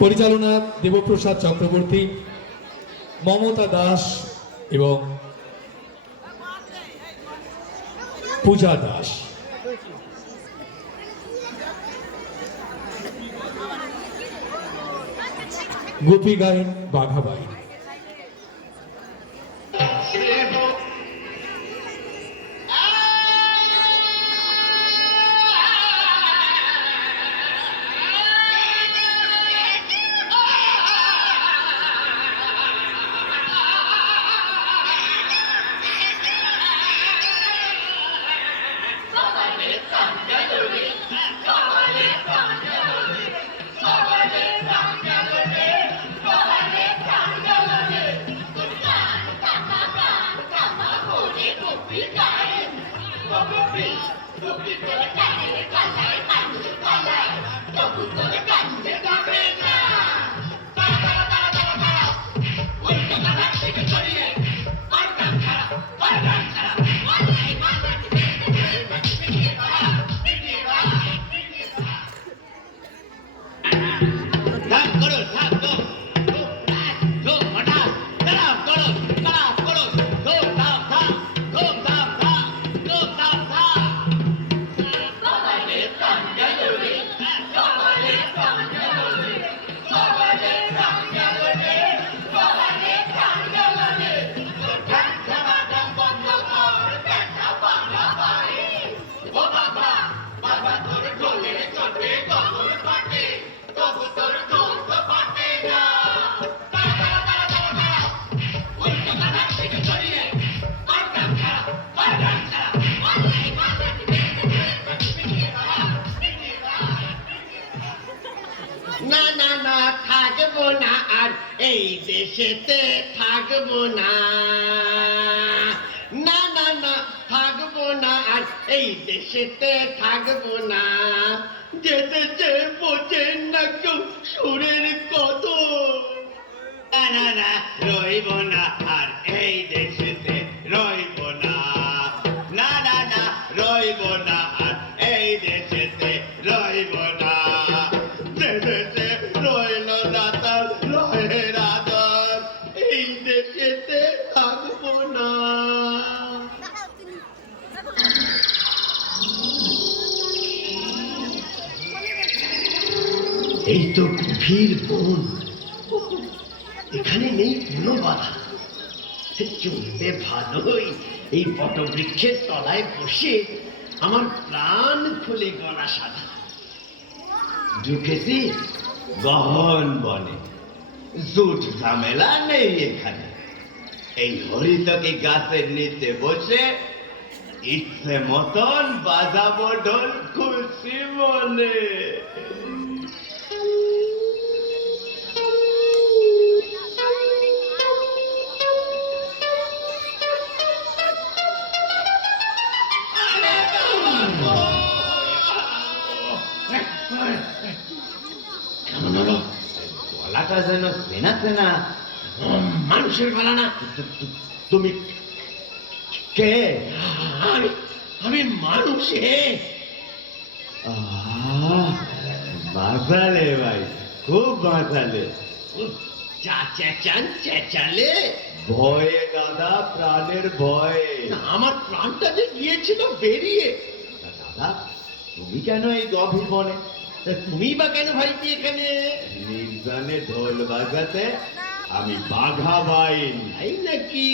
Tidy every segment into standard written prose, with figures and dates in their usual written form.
পরিচালনা দেবপ্রসাদ চক্রবর্তী, মমতা দাস এবং পূজা দাস। গোপী গায়েন বাঘাবাই। এই দেশেতে থাকবো না, না না না থাকবো না, আর এই দেশেতে থাকবো না। যেতে যে বোঝেন না কেউ সুরের কত, না না রইব না, আর এই দেশেতে রইব না, না না না রইব না, আর এই দেশেতে রইব না। দেশেতে রইল না তার রয়ের আদর, এই দেশেতে থাকবো না। এই তো গভীর বন, এখানে নেই কোনো বাধা, চলবে ভালোই এই বটবৃক্ষের তলায় বসে আমার প্রাণ খুলে গলা সাধা। ঢুকেছি গহন বনে, জুট ঝামেলা নেই এখানে। এই হরিতকি গাছের নিচে বসে ইচ্ছে মতন বাজাবো ঢোল খুশি মনে। গলাটা যেন চেনা চেনা, মানুষের গলা না। তুমি কে? আমি মানুষ। বাঁচালে ভাই, খুব বাঁচালে। যা চেঁচান চেঁচালে, ভয়ে দাদা, প্রাণের ভয়ে। আমার প্রাণটা যে গিয়েছিল বেরিয়ে। দাদা তুমি কেন এই গভীর বনে? তুমি বা কেন ভাই কি এখানে? নির্জনে ঢোল বাজাতে আমি বাঘা বাইন। তাই নাকি?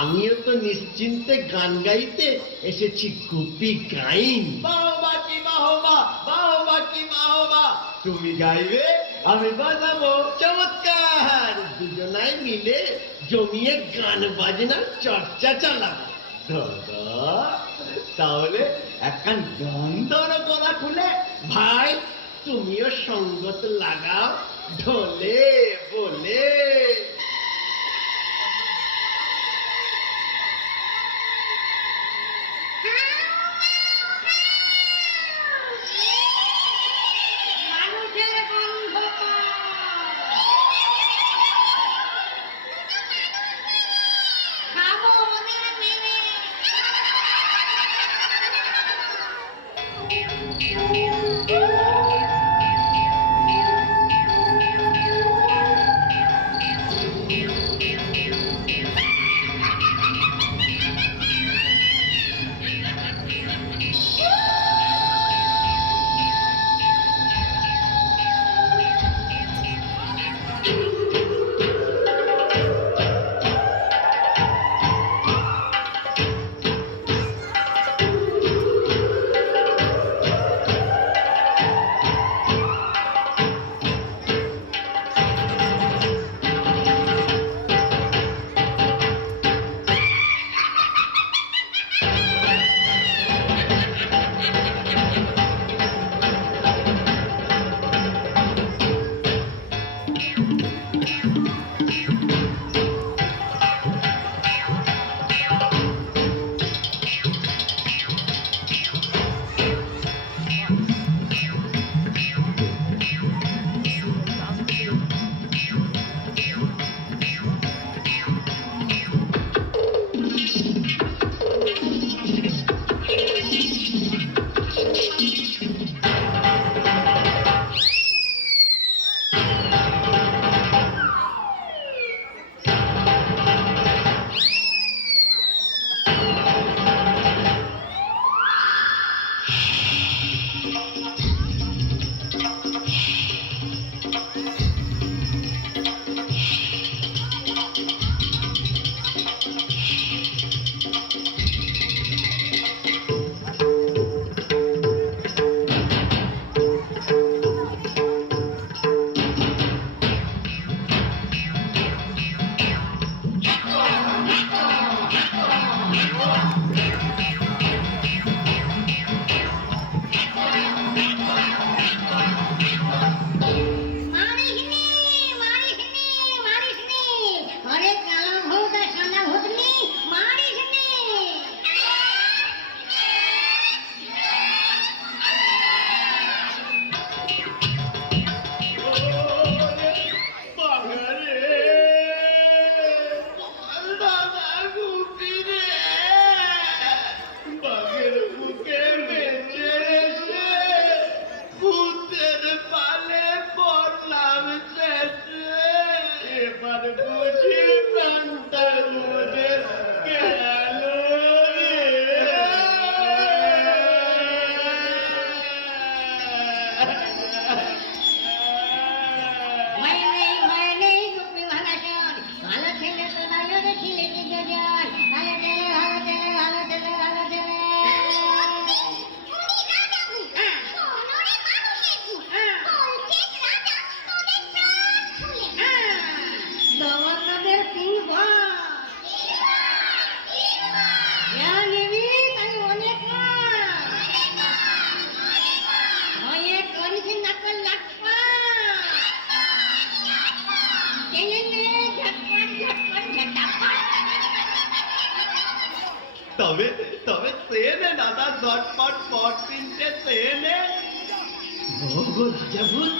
আমিও তো নিশ্চিন্তে গান গাইতে এসেছি গুপি গাইন। বাহবা কি বাহবা, বাহবা কি বাহবা। তুমি গাইবে, আমি বাজাবো। চমৎকার, দুজনাই মিলে জমিয়ে গান বাজনার চর্চা চালাবো। দাদা তাহলে একখান গন্ধর গলা খুলে ভাই তুমিও সঙ্গত লাগাও ঢোলে বলে। মারিসনি, মারিসনি, মারিসনি। ওরে কালো ভূত আর সাদা ভূতনি, মারিসনি। বাঘের বুকে বেঁচে এসে ভূতের পালে পড়লাম শেষে। এবার বুঝি প্রাণটা উড়ে গেল ভয় নেই, ভয় নেই, গুপি ভাগাসন। ভালো ছেলে তো ভালো রে, ছিলে কি গজন। ভালো ছেলে, ভালো ছেলে, ভালো ছেলে, ভালো ছেলে। গভর্নরের কিংব তাই অনেক ভয়ে করেছি নাকল লাগপা টেনে নে ঝটপট ঝটপট ঝটাপট তবে তবে তেনে দাদা ঝটপট পট তিনটে তেনে গো রাজা ভূত,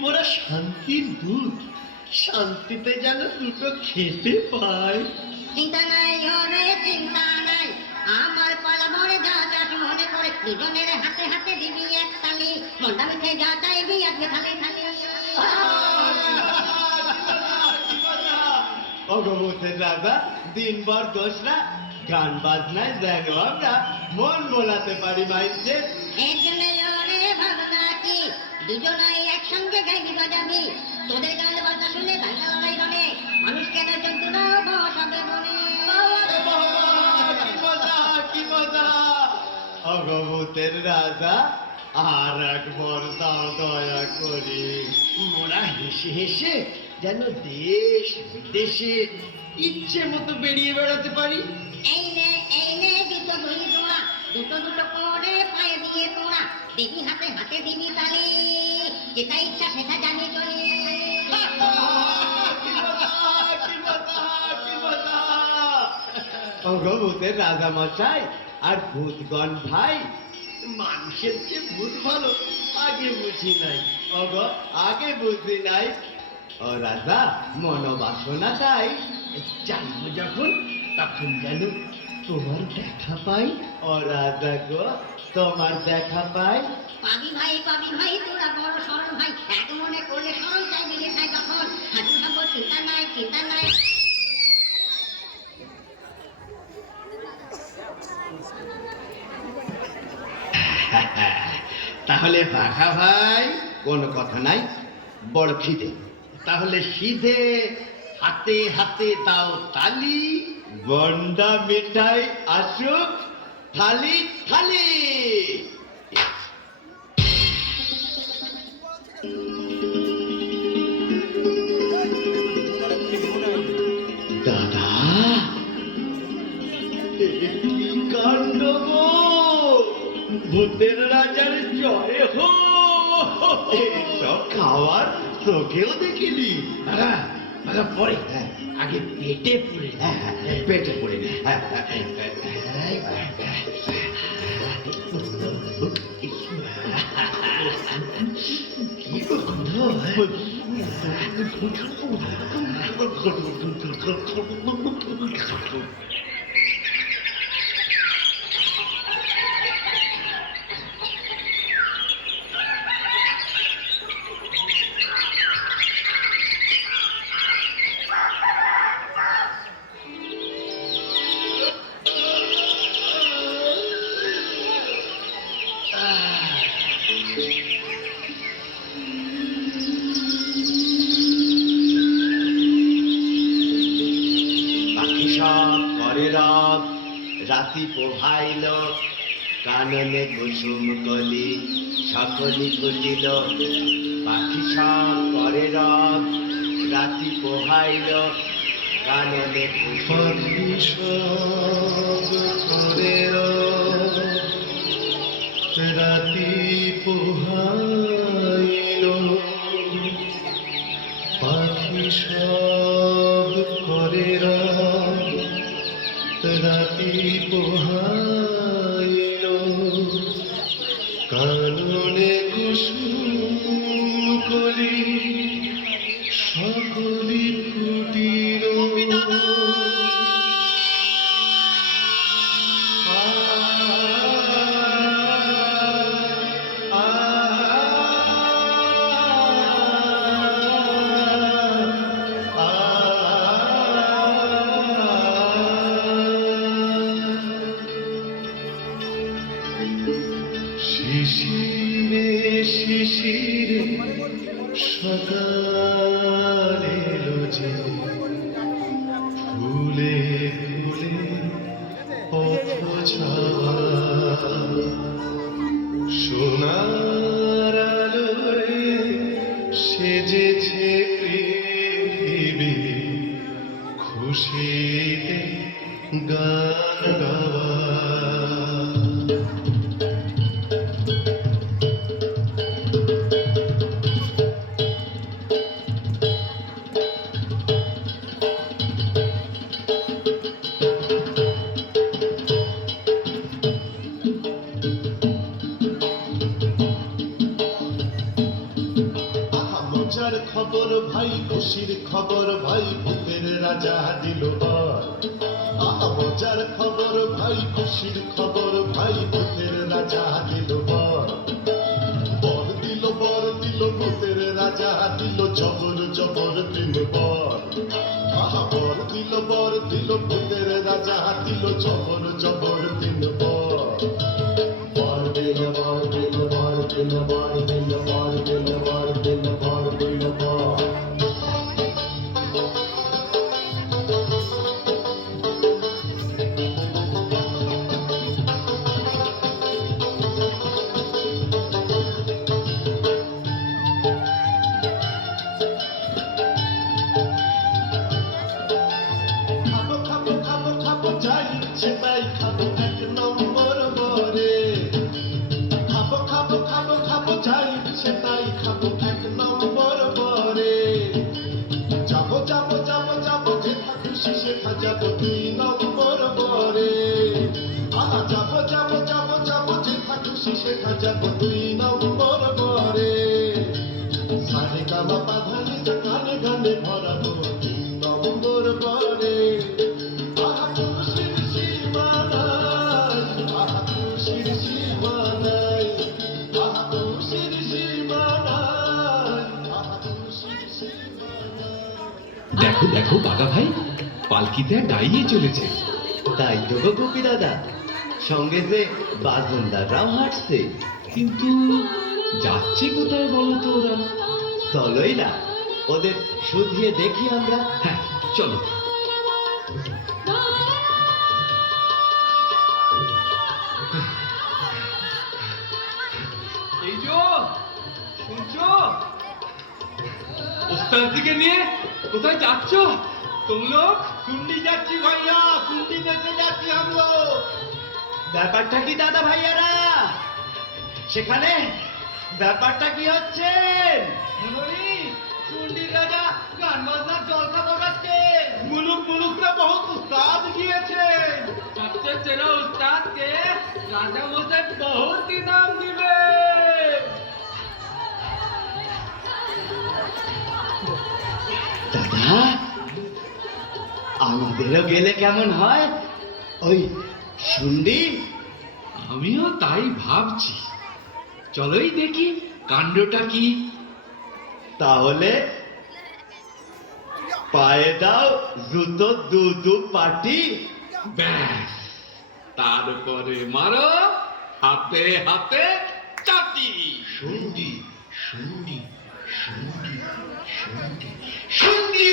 মোরা শান্তির দূত, শান্তিতে যেন দুটো খেতে পাই। চিন্তা নাই ওরে চিন্তা নাই, আমার পালা মরে যা চাস মনে করে দুজনের হাতে হাতে দিবি এক তালি, মনটা মিঠে যা চাইবি আজকে খালি খালি। অগমুতের রাজা দিনভর দোসরা গান বাজনায় যেন আমরা মন বোলাতে পারি মাইছে। এর জন্য ওরে ভাবনা কি দুজনাই একসঙ্গে গাইবি বাজাবি, তোদের গান বাজনা শুনে দাঙ্গা লড়াই রনে মানুষ কেন জন্তুরা বসাবে বনে। কি মজা অগমুতের রাজা, আর একবার দাও দয়া করে। মোরা হেসে হেসে যেন দেশ বিদেশে ইচ্ছে মতো বেরিয়ে বেড়াতে পারি। এই নে দুটো দুই দোয়া, দুটো দুটো করে পায়ে দিয়ে তোরা দেখি হাতে হাতে দিবি তালি, যেটা ইচ্ছা সেটা জানি চলে। অগমুতের রাজা মশাই আর ভূতগণ ভাই, মানুষের যে ভূত ভালো আগে বুঝি নাই। আগে বুঝি নাই। ও রাজা মনোবাসনা তাই চাইব যখন তখন যেন তোমার দেখা পাই। ও রাজা গো, তোমার দেখা পাই। পাবি ভাই তোরা বড় সরল ভাই, এক মনে করলে সরল চাইবি রেখায় তখন হাঁটু খাবো চিন্তা নাই চিন্তা নাই। তাহলে বাঘা ভাই কোনো কথা নাই, বড় খিদে। তাহলে সিধে হাতে হাতে দাও তালি, গন্ডা মিঠাই আসুক থালি থালি। দাদা এ কি কাণ্ড গো, ভূতের রাজার জয় হো। এসব খাওয়ার তোকেও দেখিনি। পরে আগে পেটে পড়ে, পেটে পড়ে কি গন্ধ! পাখি সব করে রব, রাতি পোহাইল, কাননে কুসুম কলি সকলি ফুটিল। পাখি সব করে রব, রাতি পোহাইল, কাননে কুসুম সব করে রব, রাতি পোহাইল। পাখি সব করে রব, রাতি পোহাইল, কাননে কুসুম কলি সকলি ফুটিল। শিশিরে শিশিরে সকাল এলো যে, ফুলে ফুলে পথ ছাওয়া, সোনার আলোয় সেজেছে পৃথিবী, খুশিতে গান গাওয়া। মজার খবর ভাই, খুশির খবর ভাই, ভূতের রাজা দিল বর। মজার খবর ভাই, খুশির খবর ভাই, ভূতের রাজা দিল বর। বর দিল ভূতের রাজা দিল, জবর জবর দিল বর। বর দিল ভূতের রাজা দিল, জবর জবর দিল বর। বর দিল বর দিল বর দিল বর দিল বর দিল বর দিল বর দিল বর। খাবো খাবো খাবো খাবো যাই সেটাই খাবো এক নম্বর বরে। খাবো খাবো খাবো খাবো যাই সেটাই খাবো এক নম্বর বরে। যাবো যাবো যাবো যাবো যেথা খুশি সেথা যাবো দুই নম্বর বরে। যাবো যাবো যাবো যাবো যেথা খুশি সেথা যাবো দুই নম্বর বরে। সারে গামা পাধানি গানে গানে ভরাবো তিন নম্বর বরে। খুশির সীমানাই, খুশির সীমানাই, খুশির সীমানাই, খুশির সীমানাই। দেখো দেখো বাঘা ভাই, পালকিতে এক গাইয়ে চলেছে। তাই তো গো গোপী দাদা, সঙ্গে যে বাজনদাররাও হাঁটছে। কিন্তু যাচ্ছে কোথায় বলো তো ওরা? চলোই না, ওদের শুধিয়ে দেখি আমরা। হ্যাঁ চলো। এই যে শুনছো, ওস্তাদ দিকে নিয়ে কোথায় যাচ্ছ तुम लोग? কুন্ডি যাচ্ছি ভাইয়া, কুন্ডি বেঁচে যাচ্ছি আমরা। ব্যাপারটা কি দাদা ভাইয়ারা সেখানে? ব্যাপারটা কি হচ্ছে? মজা জল খাবো রাখতে মুলুক মুলুকরা বহুত উস্তাদ গিয়েছে সবচেয়ে সেরা উস্তাদকে রাজা মশাই বহুত ইনাম দিবে। দাদা আমাদেরও গেলে কেমন হয় ওই শুনবি আমিও তাই ভাবছি, চলোই দেখি কাণ্ডটা কি। তাহলে পায়ে দাও জুতো দু দু পাটি ব্যাস, তারপরে মারো হাতে হাতে চাটি। শুনবি শুনবি শুনবি শুনবি শুনবি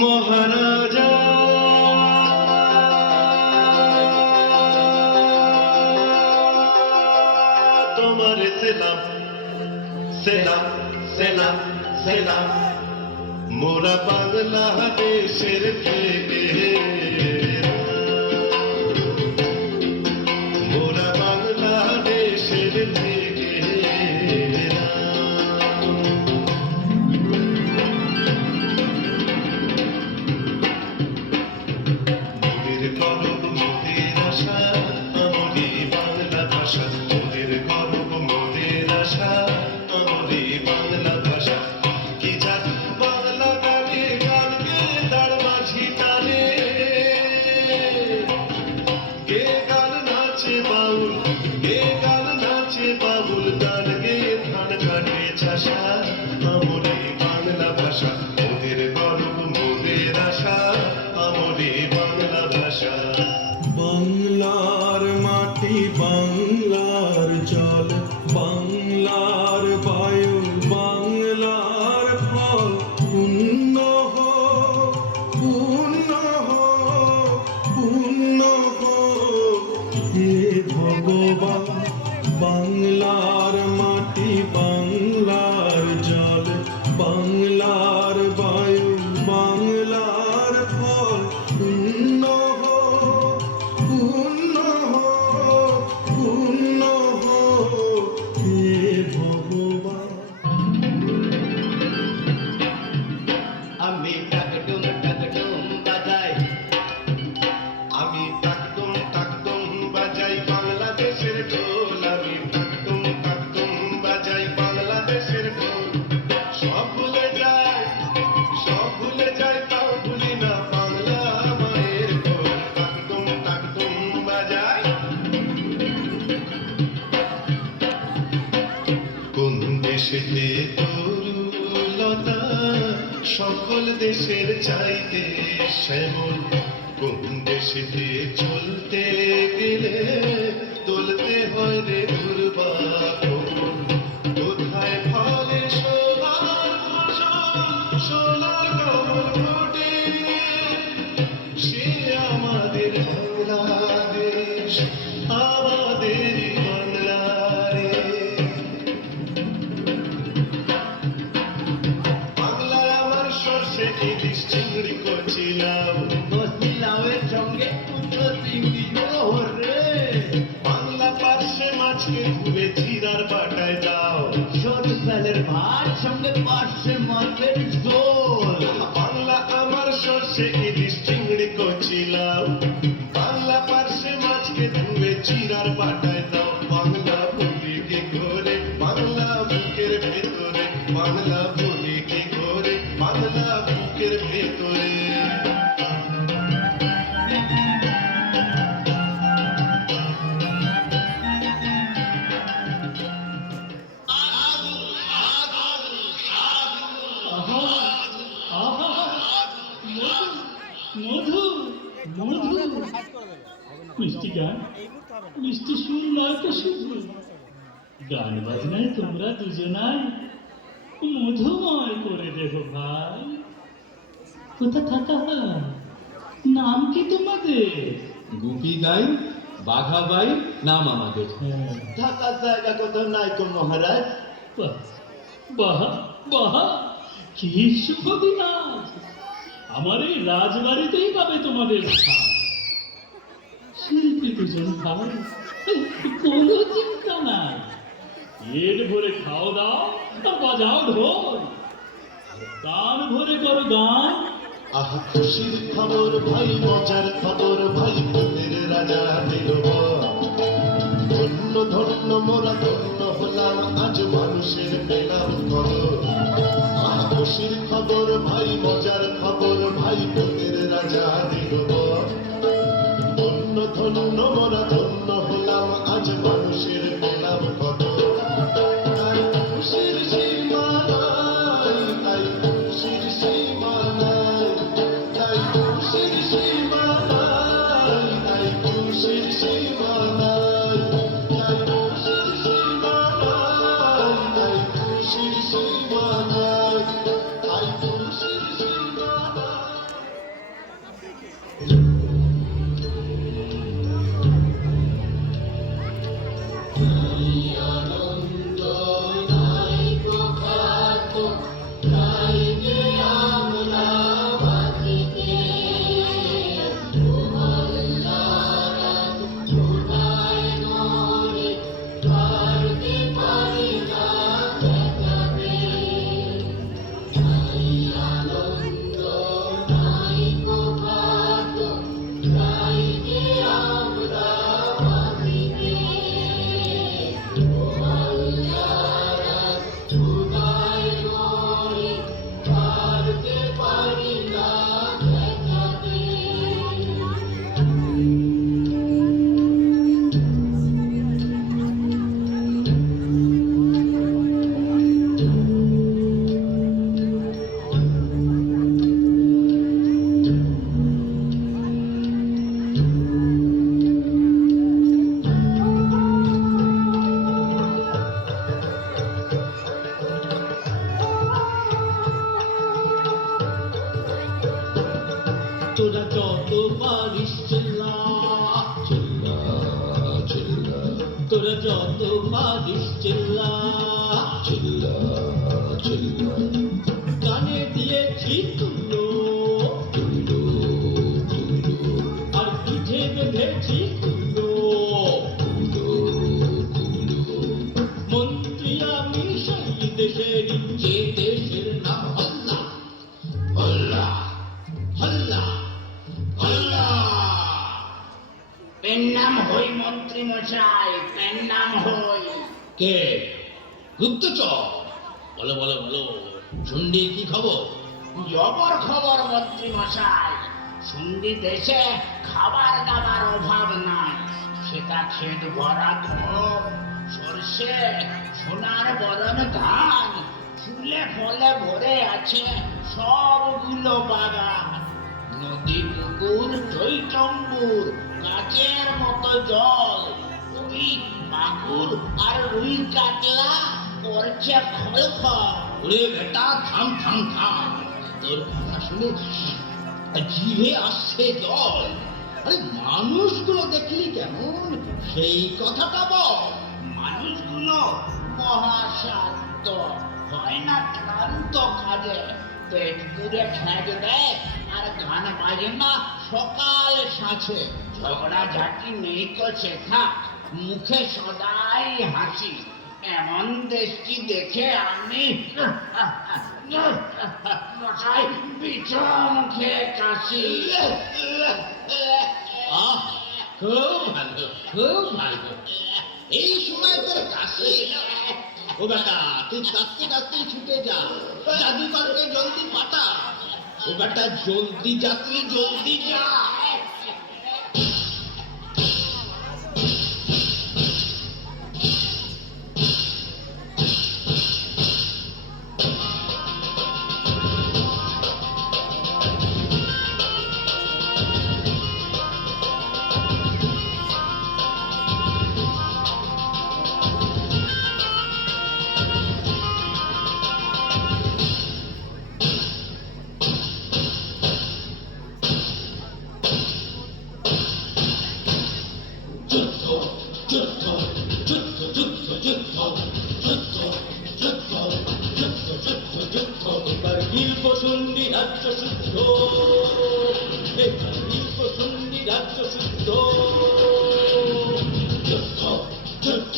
মহারাজা তোমার সেলাম সেলাম সেলাম সেলাম মোরা বাংলাদেশের থেকে মোরা বাংলাদেশের থেকে মোদের গর্ব মোদের আশা আমারই বাংলা ভাষা মোদের গর্ব মোদের আশা আমারই বাংলা ভাষা কি যাক বাংলা গানে গানকে তার মাঝি টানে সকল দেশের চাইতে শ্যামল কোন দেশেতে চলতে গেলে তুলতে হয় রে দুর্বাঘন কোথায় ফলে সোনার ফসল সোনার কমল ফোটে সে আমাদের বাংলাদেশ আমাদেরই বাংলা রে বাংলায় আমার সর্ষে ইলিশ চিংড়ি কচিলাম লাউয়ের সঙ্গে কুমড়ো চিংড়ি রে বাংলা পার্শ্বে মাছকে ধুয়ে জিরার বাটায় দাও সরু চালের ভাত সঙ্গে পার্শ্বে মাছের ঝোল বাংলা আমার সর্ষে ইলিশ চিংড়ি কচিলাম বাংলা পার্শ্বে মাছকে ধুয়ে জিরার বাটায় দাও বাংলা বলি কি করে বাংলা বুকের ভেতরে বাংলা বলি কি করে বাংলা বুকের ভেতরে মধু মধু মিষ্টি গান মিষ্টি সুর নয় তো শুধু গান বাজনায় তোমরা দুজনাই মধুময় করে দেবো ভাই কোথা থাকা হয় নাম কি তোমাদের গুপি গাই বাঘাবাই নাম আমাদের। থাকার জায়গা কত নাই কো মহারাজ বাহ বাহ বাহ কি শুভ বিলাস আমার এই রাজবাড়িতেই পাবে তোমাদের স্থান শিল্পী দুজন ভাই কোনো চিন্তা নাই পেট ভরে খাও দাও আর বাজাও ঢোল কান ভরে করো গান আহা খুশির খবর ভাই মজার খবর ভাই ভূতের রাজা দিল ধন্য ধন্য মোরা ধন্য হলাম আজ মানুষের পেলাম খবর আহা খুশির খবর ভাই মজার খবর ভাই ভূতের রাজা দিল ধন্য ধন্য মোরা ধন্য হলাম আজ মানুষের পেলাম খবর তাই খুশির সীমা নাই তাই খুশির সীমা নাই তাই খুশির সীমা নাই তাই খুশির সীমা নাই তাই খুশির সীমা নাই তাই খুশির সীমা নাই তাই খুশির সীমা তোরা যত পারিস চিল্লা চিল্লা চিল্লা তোরা যত পারিস চিল্লা চিল্লা চিল্লা কানে দিয়েছি তুলো তুলো তুলো আর পিঠে বেঁধেছি তুলো তুলো তুলো মন্ত্রী আমি সেই দেশের যে দেশের নাম হল্লা হল্লা হল্লা হল্লা পেন নাম হই মন্ত্রী মশাই পেন নাম হই কে গুপ্তচর বলো বলো বলো শুনলি কি খবর জবর খবর মন্ত্রী মশাই শুনলি দেশে খাবার দাবার অভাব নাই সেটা খেত ভরা খড় সর্ষে সোনার বরণ ধান ফুলে ফলে ভরে আছে সবগুলো বাগান। নদী পুকুর চৈতম্বুর, কাচের মতো জল। ওই মাগুর আর রুই কাতলা করছে খলখল। ওরে বেটা, থাম থাম থাম, তোর কথা শুনে জিভে আসছে জল। আরে মানুষগুলো দেখলি কেমন, সেই কথাটা বল। মানুষগুলো মহাশান্ত, হয় না ক্লান্ত কাজে, পেট পুরে খেয়ে দেয় আর গান বাজে না সকাল সাঁচে। ঝগড়া ঝাঁটি নেই তো শেখা, মুখে সদাই হাসি। এমন দেশটি দেখে আমি মশাই পিছু মুখে কাশি। আহ, খুব ভালো, খুব ভালো। এই সময় তোর কাশি? ও বেটা, তুই কাঁদতে কাঁদতে ছুটে যা, জাদুকরকে জলদি পাঠা। ও বেটা, জলদি যাত্রী, জলদি যা। যুদ্ধ, যুদ্ধ, যুদ্ধ, যুদ্ধ, যুদ্ধ, যুদ্ধ, যুদ্ধ, যুদ্ধ, যুদ্ধ, যুদ্ধ। এবার নীলকশুণ্ডী রাজ্য শুদ্ধ, এবার নীলকশুণ্ডী রাজ্য শুদ্ধ। যুদ্ধ, যুদ্ধ,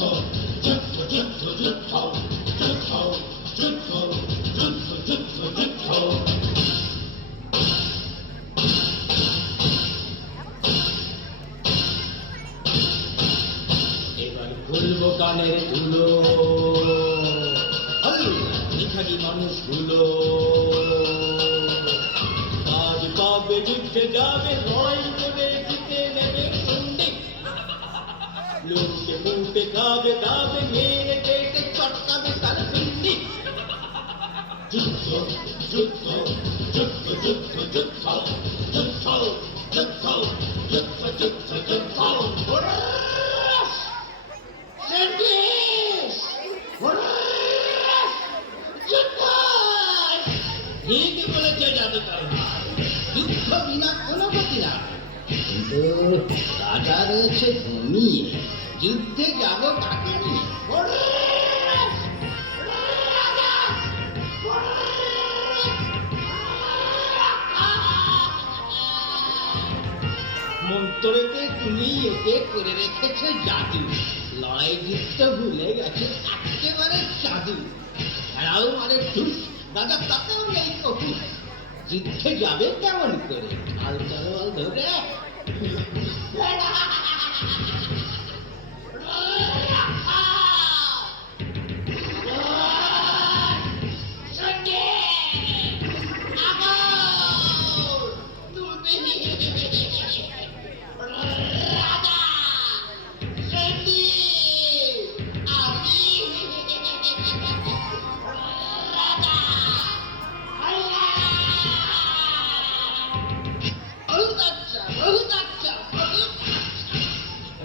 যুদ্ধ, যুদ্ধ, যুদ্ধ, যুদ্ধ, যুদ্ধ, যুদ্ধ, যুদ্ধ, যুদ্ধ। এবার খুলবো কানের ধুলো, নিখারি মানুষগুলো কাজ পাবে, যুদ্ধে যাবে, লড়াই করে জিতে নেবে সন্ধি। লোককে মুখে খাবে, দাবে, মেরে পেটে চটকাবে তার ফিন্দি। যুদ্ধ, যুদ্ধ, যুদ্ধ, যুদ্ধ, যুদ্ধ, যুদ্ধ, যুদ্ধ, যুদ্ধ, যুদ্ধ, যুদ্ধ। ঠিক বলেছে জাদুকর, যুদ্ধ বিনা কোনো গতি না। কিন্তু রাজা রয়েছে ঘুমিয়ে, যুদ্ধে যাবো তাকে নিয়ে। মন্ত্রেতে তুমি একে করে রেখেছে জাদু, লড়াই জিততে ভুলে গেছে একেবারে জাদু। এরাও মানে দুষ, রাজা তাতেও নেই কবু। যুদ্ধে যাবে কেমন করে, আল তলোয়াল ধরে?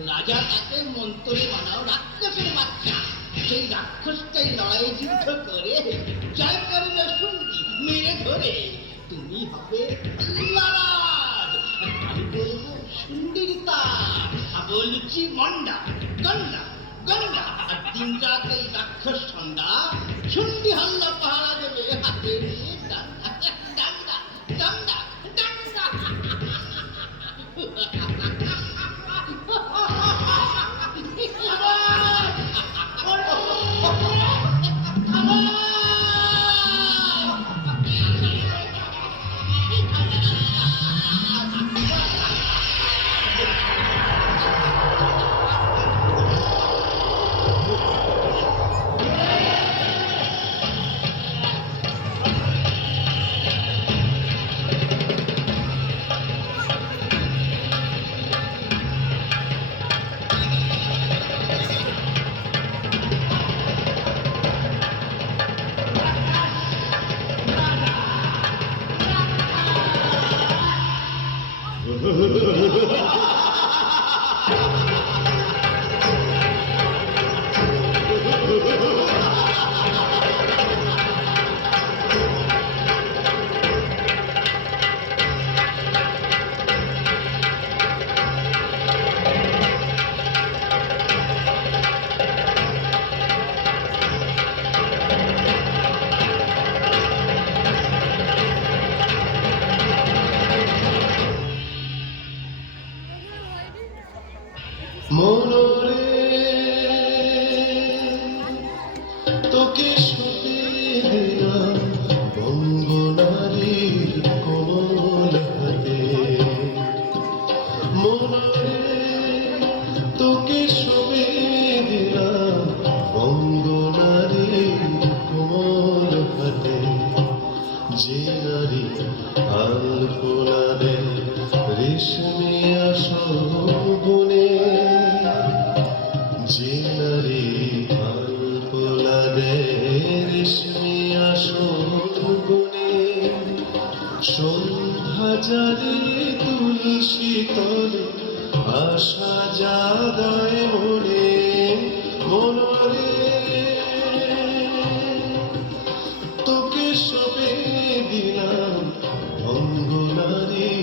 রাজা তাকে মন্ত্রে বানাও রাক্ষসের বাচ্চা, সেই রাক্ষসটাই লড়াই যুদ্ধ করে জয় করবে শুনবি মেরে ধরে। তুমি হবে আল্লাহরাজ, আর আমি বলবো সুন্দরিতা, বলছি মন্ডা, গন্ডা, গন্ডা। আর দিন রাত এই রাক্ষস ঠান্ডা শুন্ডি হাল্লা পাহারা দেবে হাতে নিয়ে ডান্ডা, ডান্ডা, ডান্ডা, ডান্ডা। পোলাদের রেশমি আসন বুনে যে নারী ধান পোলাদের রেশমি আসন বুনে সন্ধ্যা জালে তুলসী তলে আশা জাগায় মনে মনরে তোকে সবে দিলাম অঙ্গনারী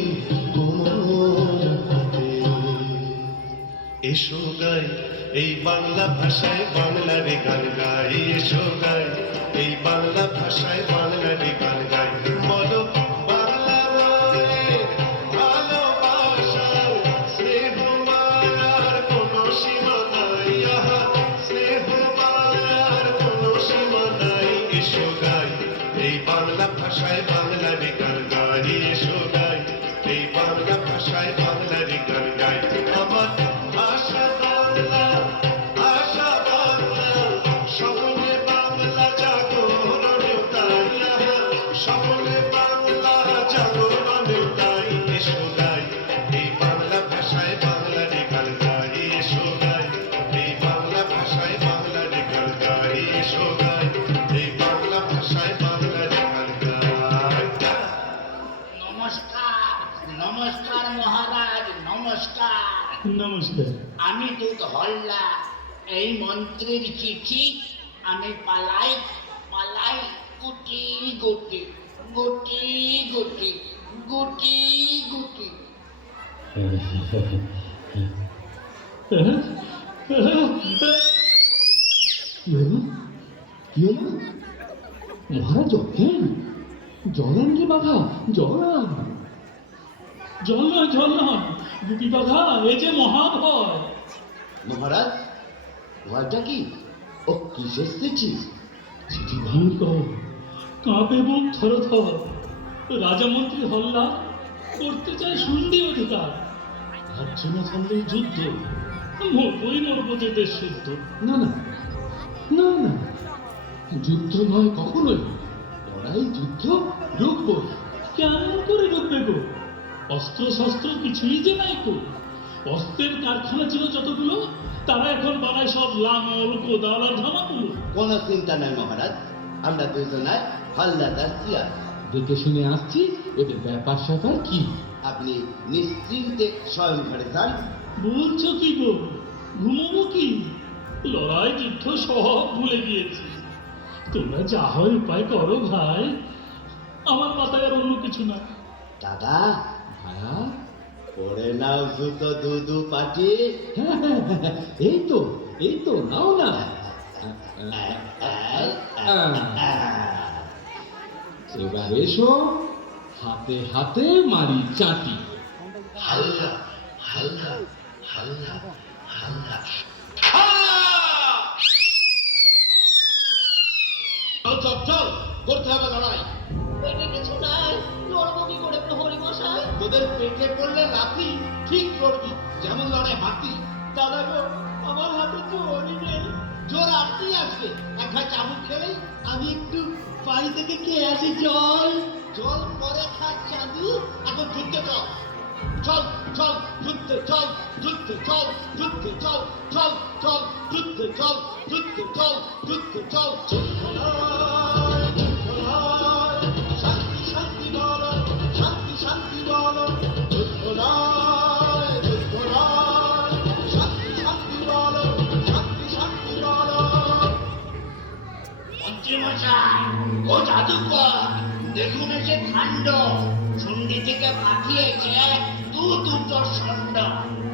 কোমল হাতে। এসো গাই এই বাংলা ভাষায় বাংলারে গান গাই, এসো গাই এই বাংলা ভাষায় বাংলারে গান গাই। বলো বাংলা মায়ের ভালোবাসা, স্নেহ মায়ার কোনো সীমা নাই, আহা স্নেহ মায়ার কোনো সীমা নাই। এসো গাই এই বাংলা ভাষায় বাংলারে গান গাই, এসো গাই এই বাংলা ভাষায় বাংলারে গান গাই। আমার আশা বাংলা, আশা বাংলা, সকলে বাংলা জাগরণে তাই, আহা সকলে বাংলা জাগরণে তাই। এসো গাই এই বাংলা ভাষায় বাংলারে গান গাই, এসো গাই এই বাংলা ভাষায় বাংলারে গান গাই, এসো গাই এই বাংলা ভাষায় বাংলারে গান গাই। নমস্কার নমস্কার মহারাজ, নমস্কার। নমস্কার। আমি দুধ হল্লা, এই মন্ত্রীর চিঠি আমি পালাই পালাই গুটি গুটি গুটি গুটি গুটি গুটি। মহারাজ অজ্ঞান, জলান রে বাঘা, জলান। জল নয়, জল নয়, গুপি বাঘা, এ যে মহাভয়। মহারাজ, ভয়টা কি? ও কিসের চিঠি? চিঠি ভয়ঙ্কর, কাঁপে বুক থর থর। রাজামন্ত্রী হল্লা করতে চায় সন্ধি অধিকার। ভাবছে না সামনে যুদ্ধ, মরবই মরবো যে দেশ শুদ্ধ। না না না না, যুদ্ধ নয় কখনোই, লড়াই যুদ্ধ রুখবো। কেমন করে রুখবে গো? অস্ত্র শস্ত্র কিছুই যে নাই কো। অস্ত্রের কারখানা ছিল যতগুলো, তারা এখন বানায় সব লাঙল কোদাল আর ধামাগুলো। কোনো চিন্তা নাই মহারাজ, আমরা দুজনায় হল্লাদার সিয়া। দেখে শুনে আসছি এদের ব্যাপার স্যাপার কি। আপনি নিশ্চিন্তে স্বয়ং ঘরে যান। বলছো কি গো? ঘুমবো কি? লড়াই যুদ্ধ সব ভুলে গিয়েছি। তোমরা যা হয় উপায় করো ভাই, আমার মাথায় আর অন্য কিছু না। দাদা, ভায়া, পরে নাও জুতো দুদু পাটি। এই তো নাও না। এবার এসো, হাতে হাতে মারি চাটি। হাল্লা হাল্লা হাল্লা হাল্লা। চল চল, করতে হবে লড়াই। পেটে কিছু নাই, লড়বো কি করে প্রহরী মশাই? তোদের পেটে পড়লে লাথি ঠিক করবি, যেমন লড়াই হাতি। দাদা গো, আমার হাতে জোরই নেই। জোর আটটি আসবে, এক ভাই চাবুক খেলেই। আমি একটু বাড়ি থেকে খেয়ে আসি জল। জল পরে খাট চাঁদু, এখন যুদ্ধে চল। চল চল, যুদ্ধে চল, যুদ্ধে চল, যুদ্ধে চল, চল চল, যুদ্ধে চল, যুদ্ধে চল, যুদ্ধে চল। যুদ্ধ নয়, যুদ্ধ নয়, শান্তি শান্তি বল, শান্তি শান্তি বল। যুদ্ধ নয়, যুদ্ধ নয়, শান্তি শান্তি বল, শান্তি শান্তি বল। মন্ত্রীমশাই, ও জাদুকর, দেখুন এসে কাণ্ড। সন্ধি থেকে পাঠিয়েছে দুটো ষণ্ড।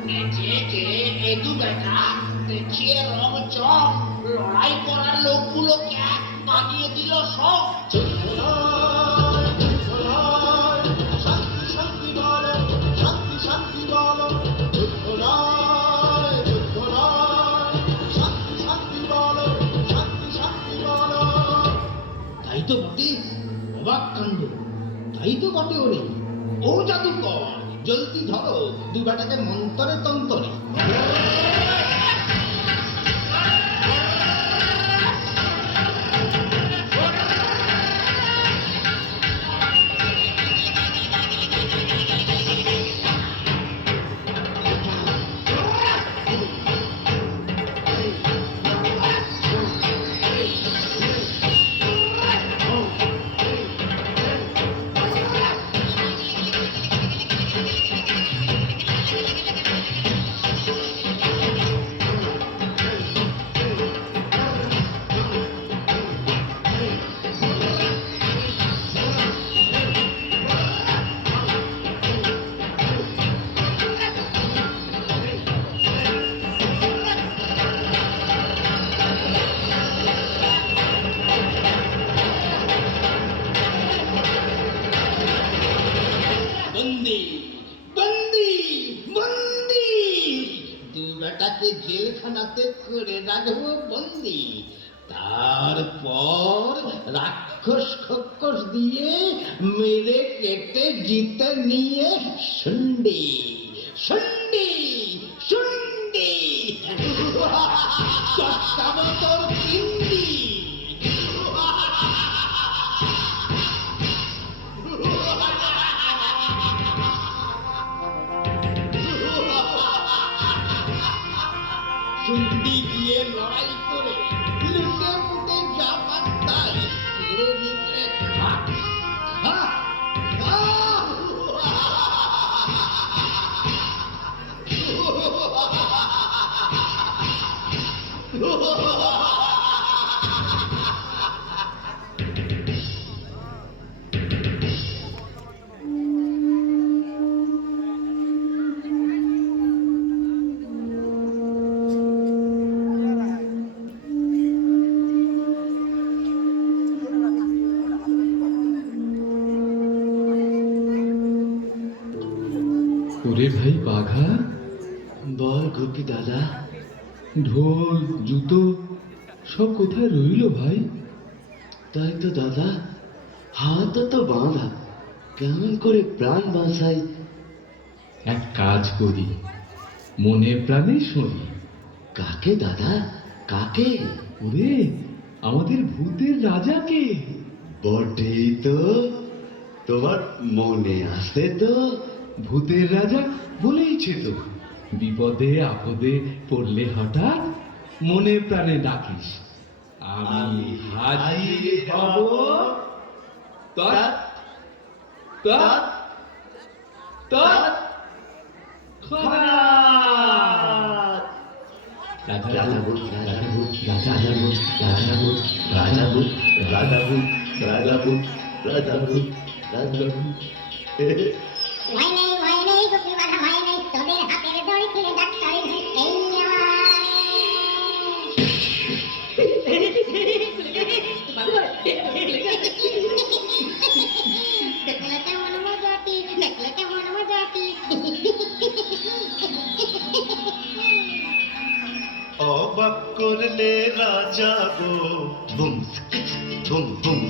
নেচেছে এ দু বেটা, দেখিয়ে রং চক, লড়াই করার লোকগুলোকে বানিয়ে দিল সব। যুদ্ধ নয়, যুদ্ধ নয়, শান্তি শান্তি বল, শান্তি শান্তি বল। যুদ্ধ নয়, যুদ্ধ নয়, শান্তি শান্তি বল, শান্তি শান্তি বল। তাই তো বটে, অবাক কাণ্ড। তাই তো বটে ওরে। ও জাদুকর, জলদি ধরো দু বেটাকে মন্তরে তন্তরে। বন্দি বন্দি বন্দি দু বেটাকে জেলখানাতে করে রাখবো বন্দি। তারপর রাক্ষস খক্ষস দিয়ে মেরে কেটে জিতে নিয়ে শুন্ডি শুন্ডি শুন্ডি চটকাবো তোর পিন্ডি। শুন্ডি দিয়ে লড়াই করে লুটে মুটে যা পাত্তাই ছেড়ে দিতে থাক। হা! হা! ওরে ভাই বাঘা, বল গোপী দাদা, ঢোল জুতো সব কোথায় রইল ভাই? তাই তো দাদা, হাত তো বাঁধা, কেমন করে প্রাণ বাঁচাই? এক কাজ করি, মনে প্রাণে শুনি। কাকে দাদা, কাকে? ওরে আমাদের ভূতের রাজাকে। বটেই তো, তোমার মনে আসে তো? ভূতের রাজা বলেইছে তো, বিপদে আপদে পড়লে হঠাৎ মনে প্রাণে ডাকিস, আমি হাজির হব। তৎ তৎ তৎ খবর। রাজা ভূত, রাজা ভূত, রাজা ভূত, রাজা ভূত, রাজা ভূত, রাজা ভূত, রাজা ভূত, রাজা ভূত, রাজা ভূত। ভয় নেই গোপী বাধা ভয় নেই, তোদের হাতের দড়ি ছিঁড়ে ডাক্তারের এই দেখলে কেমন মজাটি, দেখলে কেমন মজাটি। অবাক করলে রাজা গো, বুম বুম বুম,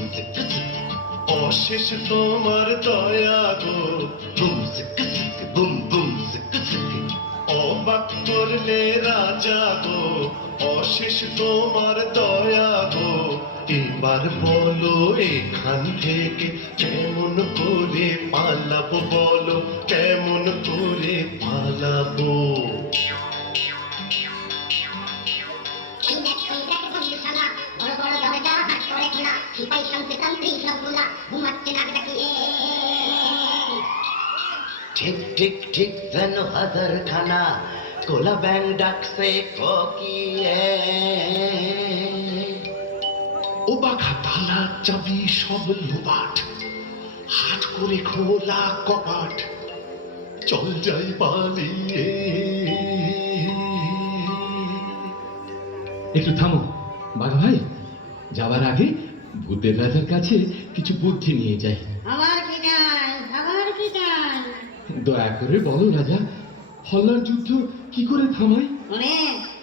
অশেষ তোমার দয়া গো, বুম বুম বুম। অবাক করলে রাজা গো, অশেষ তোমার দয়া গো। এবার বলো এখান থেকে কেমন করে পালাবো, বলো কেমন করে পালাবো? এই দেখ বন্ধুশালা, বড় বড় দরজা হাত করে খোলা, সিপাই শান্তি শান্তি সবগুলা ঘুমাচ্ছে নাক ডাকিয়ে। ঠিক ঠিক ঠিক যেন হাজার খানা কোলা ব্যাং ডাকছে কোকিয়ে। ও বাঘা তালা চাবি সব লোবাট, হাট করে খোলা কপাট, চল যাই পালিয়ে। একটু থামো বাঘা ভাই, যাবার আগে ভূতের রাজার কাছে কিছু বুদ্ধি নিয়ে যাই। আবার কি চাই, আবার কি চাই? দয়া করে বলো রাজা, হল্লার যুদ্ধ কি করে থামাই? ওরে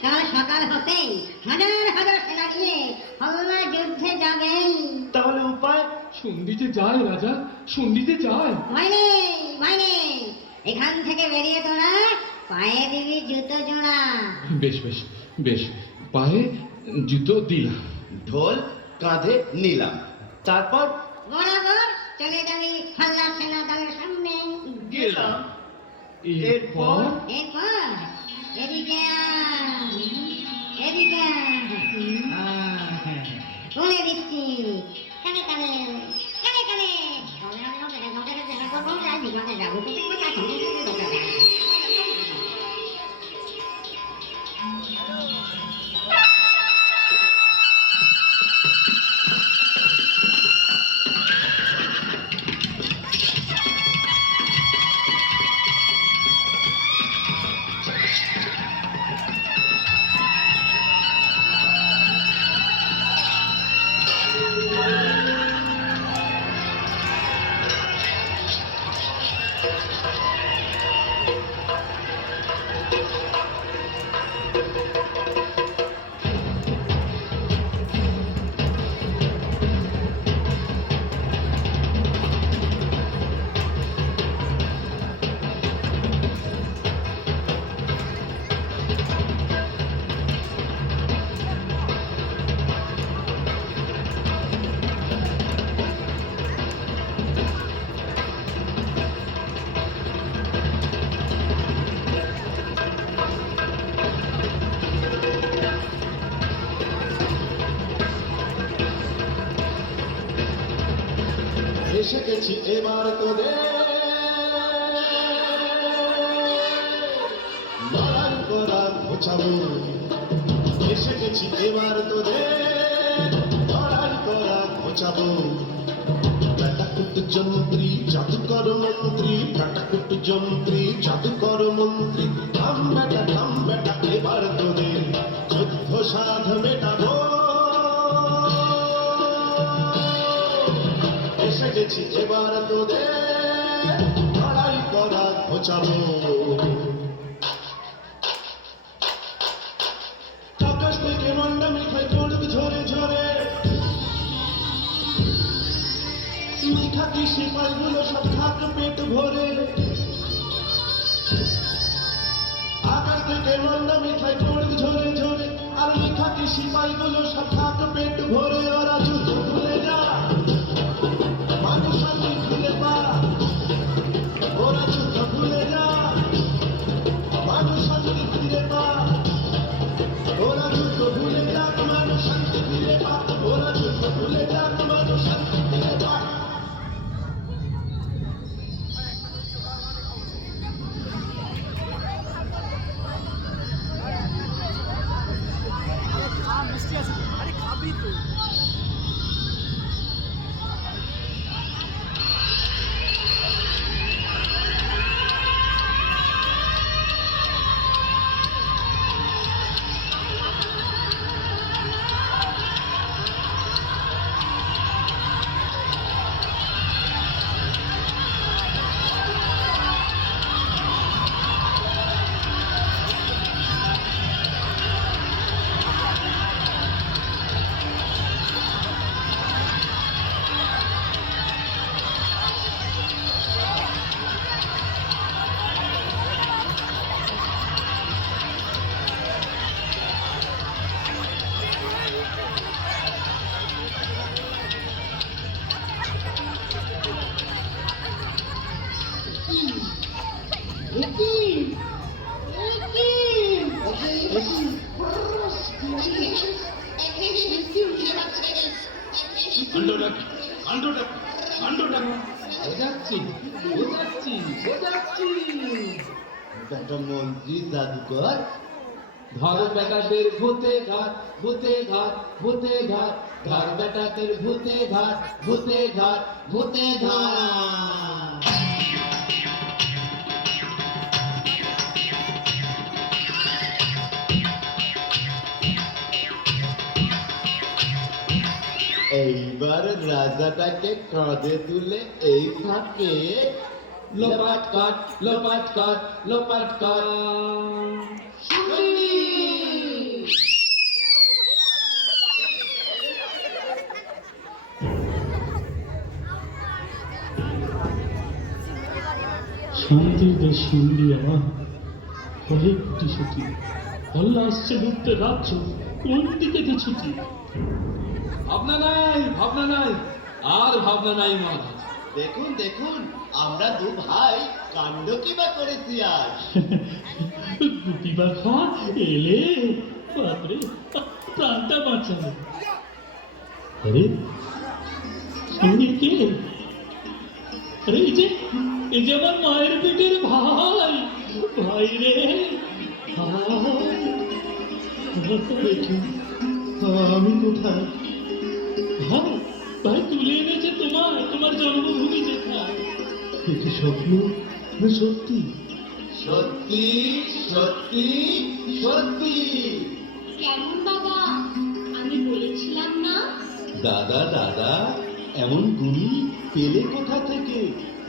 কাল সকাল হতেই হাজার হাজার সেনা নিয়ে হল্লা যুদ্ধে যাবেন। তাহলে উপায়? সন্ধিতে যায় রাজা, সন্ধিতে যায়। ভয় নেই, ভয় নেই, এখান থেকে বেরিয়ে তোরা পায়ে দিবি জুতো জোড়া। বেশ বেশ বেশ, পায়ে জুতো দিলাম। ঢোল কাঁধে নিলাম, তারপর বরাবর চলে যাবি হল্লা সেনা দলের সামনে। গেলাম। এরপর এরপর এদিকে আয়, এদিকে আয়। বলে দিচ্ছি, কানে কানে কানে কানে গেছি এবার তোদের লড়াই করা ঘোচাবো এসে গেছি এবার তোদের লড়াই করা ঘোচাবো কাটাকুট যন্ত্রী জাদুকর মন্ত্রী কাটাকুট যন্ত্রী জাদুকর মন্ত্রী থাম বেটা এবার তোদের যুদ্ধ সাধ মেটাবো এসে গেছি এবার তোদের লড়াই করা ঘোচাবো আকাশ থেকে মন্ডা মিঠাই পড়বে ঝরে ঝরে মিঠা কি সিপাইগুলো সব খাক পেট ভরে আকাশ থেকে মন্ডা মিঠাই পড়বে ঝরে ঝরে আর মিঠা কি সিপাইগুলো সব খাক পেট ভরে ওরা যুদ্ধ ভুলে যা মানুষ শান্তি খুলে পা ওরা যুদ্ধ ভুলে যা মানুষ শান্তি ফিরে পা ওরা যুদ্ধ ভুলে যাক মানুষ শান্তি ফিরে পা ওরা যুদ্ধ ভুলে যাক মানুষ শান্তি ফিরে পা বোঝাচ্ছি বেটা মন্ত্রী জাদুকর ধর বেটাদের ভূতে ঘাট ভূতে ঘাট ভূতে ঘাট ধর বেটাদের ভূতে ঘাট ভূতে ঘাট ভূতে ঘাট এইবার রাজাটাকে কাঁধে তুলে এই থাকে লোপাট কাট লোপাট কাট লোপাট কাট শান্তির দেশ ইন্ডিয়া অনেকটি ছুটি হল্লা আসছে ঘুরতে রাজ্য কোন দিকে যে ছুটি ভাবনা নাই আর ভাবনা নাই মহারাজ দেখুন দেখুন আমরা দু ভাই কাণ্ড কিবা করেছি আজ গুটি বাখা এলে বাপরে প্রাণটা বাঁচালো আরে সঙ্গে কে আরে এই যে আমার মায়ের পেটের ভাই রে আমি কোথায় ভাই তুলে এনেছে তোমার জন্মভূমি যেখানে কি স্বপ্ন না সত্যি সত্যি সত্যি সত্যি কেমন বাবা আমি বলেছিলাম না দাদা এমন গুণী পেলে কোথা থেকে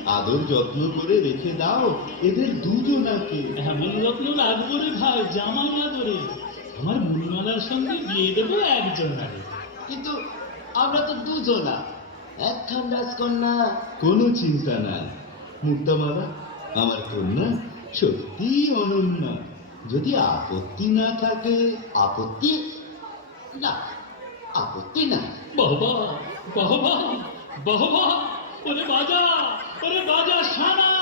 আদর যত্ন করে রেখে দাও এদের দুজনাকে এমন যত্ন রাখবো রে ভাই জামাই আদরে আমার মুনিমালার সঙ্গে বিয়ে দেবো একজনারে কিন্তু আমরা তো দুজনা একখান রাজকন্যা কোনো চিন্তা নাই মুক্তামালা আমার কন্যা সত্যি অনন্য যদি আপত্তি না থাকে আপত্তি না বাবা ওরে বাজা সানা